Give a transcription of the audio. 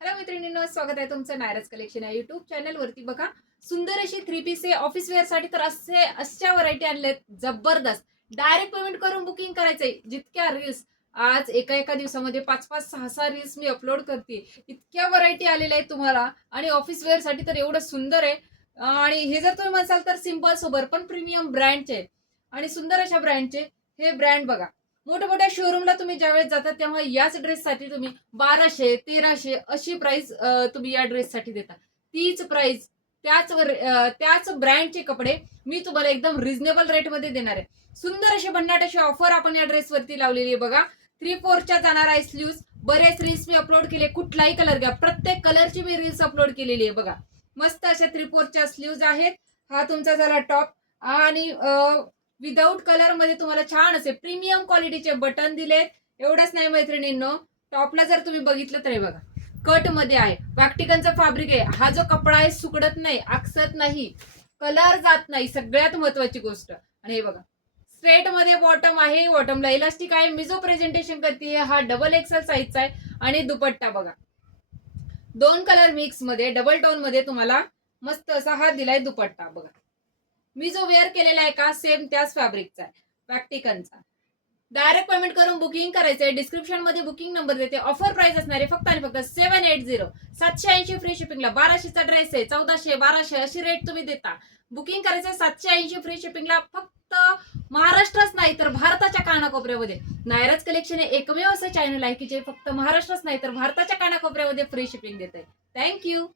Hello मैत्रिणींनो, स्वागत आहे तुमचं नायराज कलेक्शन या युट्यूब चॅनल वरती. बघा, सुंदर अशी 3 पीस आहे ऑफिस वेअर साठी. तर अशा व्हरायटी आणल्यात जबरदस्त. डायरेक्ट पेमेंट करून बुकिंग करायचंय. जितक्या रील्स आज एका एका दिवसामध्ये 5-5, 6-6 रील्स मी अपलोड करते. इतक्या व्हरायटी आलेल्या आहेत तुम्हाला, आणि ऑफिस वेअर साठी तर एवढं सुंदर आहे. आणि हे जर तुम्ही म्हणसाल तर सिंपल सोबर पण प्रीमियम ब्रँडचे आणि सुंदर अशा ब्रँडचे हे ब्रँड बघा. मोठ्या मोठ्या शोरूमला तुम्ही ज्यावेळेस जाता तेव्हा याच ड्रेससाठी तुम्ही 1200-1300 अशी प्राइस तुम्ही या ड्रेससाठी देता. तीच प्राइस त्याच ब्रँडचे कपडे मी तुम्हाला एकदम रिझनेबल रेटमध्ये देणार आहे. सुंदर अशी भन्नाट अशी ऑफर आपण या ड्रेसवरती लावलेली आहे बघा. 3/4च्या जाणार आहे स्लीव्स. बरेच रील्स मी अपलोड केले. कुठलाही कलर घ्या, प्रत्येक कलरची मी रील्स अपलोड केलेली आहे बघा. मस्त अशा 3/4च्या स्लीव्ज आहेत. हा तुमचा झाला टॉप. आणि विदाऊट कलर मध्ये तुम्हाला छान असे प्रीमियम क्वालिटीचे बटन दिलेत. एवढंच नाही मैत्रिणींनो, टॉपला जर तुम्ही बघितलं तर हे बघा, कट मध्ये आहे. वॅक्टिकनचा फॅब्रिक आहे. हा जो कपडा आहे सुकडत नाही, आकसत नाही, कलर जात नाही, सगळ्यात महत्वाची गोष्ट. आणि हे बघा, स्ट्रेट मध्ये बॉटम आहे. बॉटमला इलास्टिक आहे. मी जो प्रेझेंटेशन करते हा डबल एक्सेल साईजचा आहे. आणि दुपट्टा बघा, 2 कलर मिक्स मध्ये डबल टोन मध्ये तुम्हाला मस्त असा हा दिलाय दुपट्टा बघा. मी जो वेअर केलेला आहे का सेम त्याच फॅब्रिकचा आहे, वॅक्टिकनचा. डायरेक्ट पेमेंट करून बुकिंग करायचंय. डिस्क्रिप्शन मध्ये बुकिंग नंबर देते. ऑफर प्राइस असणार आहे फक्त आणि फक्त 780. 780 फ्री शिपिंगला. 1200चा ड्रेस आहे, 1400, 1200 अशी रेट तुम्ही देता. बुकिंग करायचंय 780 फ्री शिपिंगला. फक्त महाराष्ट्रच नाही तर भारताच्या कानाकोपऱ्यामध्ये. नायराज कलेक्शन हे एकमेव असं चॅनल आहे की जे फक्त महाराष्ट्रच नाही तर भारताच्या कानाकोपऱ्यामध्ये फ्री शिपिंग देत आहे. थँक्यू.